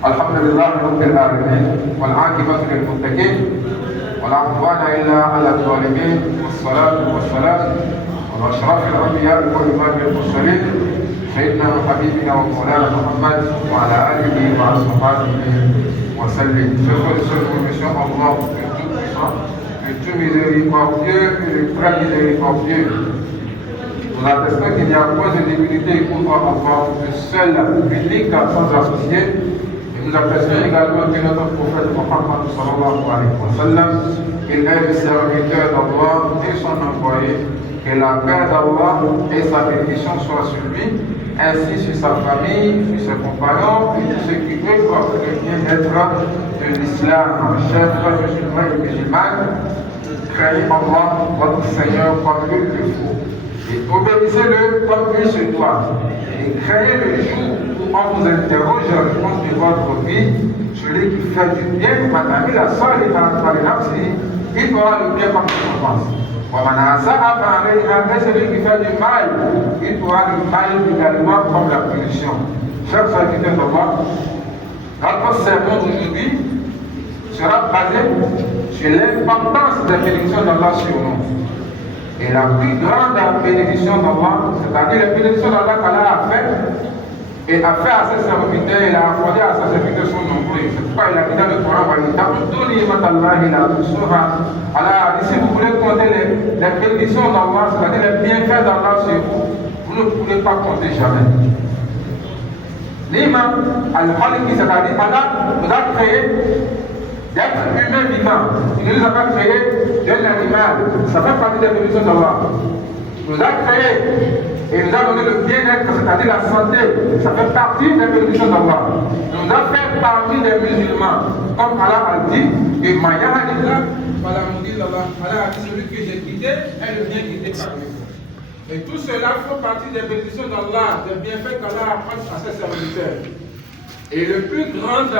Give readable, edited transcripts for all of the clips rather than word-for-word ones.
الحمد لله رب العالمين والعاقبة للمتقين ولا عدوان إلا على الظالمين والصلاة والسلام على أشرف الأنبياء وإمام المرسلين سيدنا وحبيبنا ومولانا محمد وعلى آله وأصحابه وسلم. Monsieur Allah, le Tout-Puissant, le tout miséricordieux et le très miséricordieux. Nous attestons qu'il n'y a point de divinité pour Allah, le seul, l'unique, sans associé. Et nous attestons également que notre prophète Mohammed sallallahu alayhi wa sallam, il est le serviteur d'Allah et son envoyé. Que la paix d'Allah et sa bénédiction soient sur lui, ainsi sur sa famille, sur ses compagnons et tous ceux qui œuvrent le bien-être de l'islam. Chers frères musulmans et musulmanes, craignez Allah, votre Seigneur, comme il le faut. Et obéissez-le comme il se doit. Et craignez le jour où on vous interroge le fond de votre vie, celui qui fait du bien, madame la soeur et la il fera le bien comme il pense. Et celui qui fait du mal, il fera le mal également comme la punition. Chers serviteurs d'Allah, notre sermon d'aujourd'hui sera basé sur l'importance des bénédictions d'Allah sur nous. Et la plus grande bénédiction d'Allah, c'est-à-dire la bénédiction d'Allah qu'Allah a fait, et a fait à ses serviteurs, il a accordé à ses serviteurs sont nombreux. C'est pourquoi il a dit dans le Coran, Allah a dit, si vous voulez compter les bénédictions d'Allah, c'est-à-dire les bienfaits d'Allah sur vous, vous ne pourrez pas compter jamais. L'imam al-Khaliki, c'est-à-dire Allah nous a créé d'être humain vivant. Il ne nous a pas créé d'un animal. Ça fait partie des bénédictions d'Allah. Il nous a créé et nous a donné le bien-être, c'est-à-dire la santé. Ça fait partie des bénédictions d'Allah. Il nous a fait parmi les musulmans. Comme Allah a dit, et Maya Allah, Allah a dit, celui que j'ai quitté est le bien quitté parmi vous. Et tout cela fait partie des bénédictions d'Allah, des bienfaits qu'Allah apporte à ses serviteurs. Et la plus grande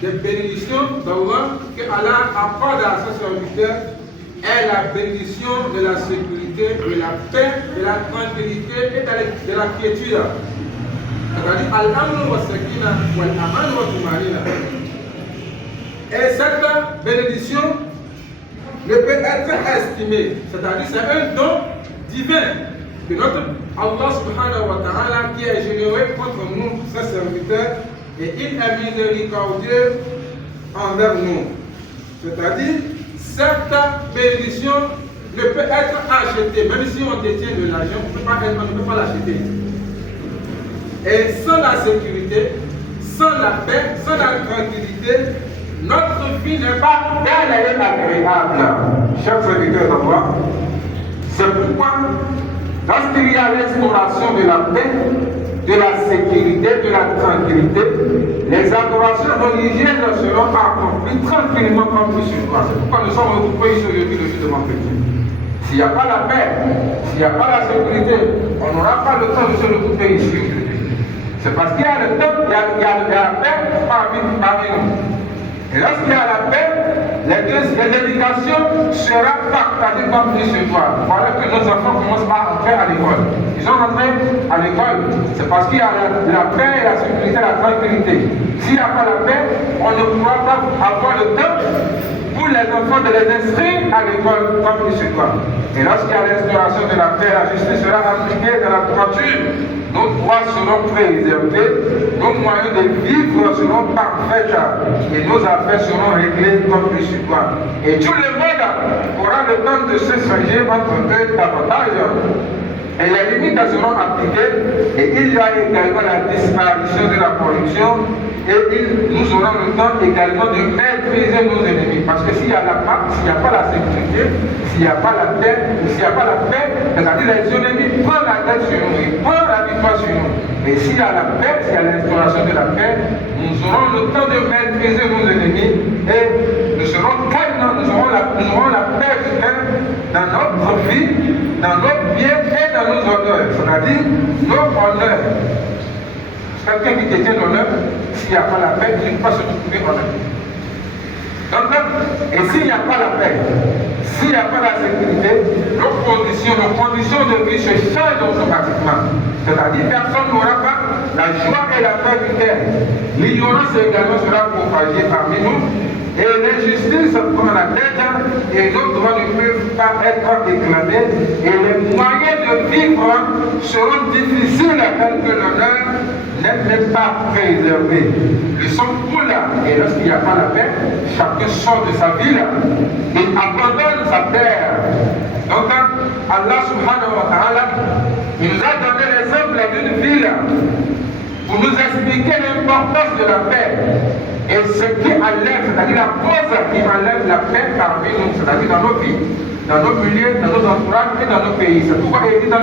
des bénédictions d'Allah que Allah apporte à ses serviteurs est la bénédiction de la sécurité, de la paix, de la tranquillité et de la quiétude. C'est-à-dire Al-Amn wa Sakina wa Al-Aman wa Tumarina. Et cette bénédiction ne peut être estimée, c'est-à-dire c'est un don divin de notre Allah subhanahu wa ta'ala qui est généreux contre nous, ses serviteurs, et il est miséricordieux envers nous. C'est-à-dire, cette bénédiction ne peut être achetée, même si on détient de l'argent, on ne peut pas l'acheter. Et sans la sécurité, sans la paix, sans la tranquillité, notre vie n'est pas belle et agréable. Chers serviteurs d'Allah, c'est pourquoi lorsqu'il y a l'instauration de la paix, de la sécurité, de la tranquillité, les adorations religieuses seront accomplies tranquillement comme il se doit. C'est pourquoi nous sommes regroupés ici aujourd'hui le jour de vendredi. S'il n'y a pas la paix, s'il n'y a pas la sécurité, on n'aura pas le temps de se regrouper ici aujourd'hui. C'est parce qu'il y a le temps, il y a la paix parmi nous. Et lorsqu'il y a la paix, les éducations seront partagées comme il se doit. Voilà que nos enfants commencent à entrer à l'école. Ils sont rentrés à l'école, c'est parce qu'il y a la paix, la sécurité, la tranquillité. S'il n'y a pas la paix, on ne pourra pas avoir le temps pour les enfants de les inscrire à l'école comme il se doit. Et lorsqu'il y a l'instauration de la paix, la justice sera appliquée dans la droiture. Nos droits seront préservés, nos moyens de vivre seront parfaits et nos affaires seront réglées comme il se doit. Et tout le monde aura le temps de se changer entre eux davantage. Et les limites seront appliquées et il y a également la disparition de la corruption et nous aurons le temps également de maîtriser nos ennemis. Parce que s'il n'y a pas la sécurité, s'il n'y a pas la paix, s'il n'y a pas la paix, c'est-à-dire les ennemis prennent la tête sur nous, ils prennent la victoire sur nous. Mais s'il y a la paix, s'il y a l'instauration de la paix, nous aurons le temps de maîtriser nos ennemis et nous serons calmes, nous aurons la paix du cœur dans notre vie, dans notre bien et dans nos honneurs, c'est-à-dire nos honneurs. Quelqu'un qui détient l'honneur, s'il n'y a pas la paix, il ne peut pas se trouver honneur. Donc, et s'il n'y a pas la paix, s'il n'y a pas la sécurité, nos conditions de vie se changent automatiquement. C'est-à-dire personne n'aura pas la joie et la paix du terre. L'ignorance également sera propagée parmi nous. Et l'injustice prend la tête et nos droits ne peuvent pas être réclamés et les moyens de vivre seront difficiles car que l'honneur n'est même pas préservé. Ils sont pour là et lorsqu'il n'y a pas la paix, chacun sort de sa ville et abandonne sa terre. Donc Allah subhanahu wa ta'ala nous a donné l'exemple d'une ville pour nous expliquer l'importance de la paix. Et ce qui enlève, c'est-à-dire la cause qui enlève la paix parmi nous, c'est-à-dire dans nos vies, dans nos milieux, dans nos entourages et dans nos pays. C'est pourquoi il dit dans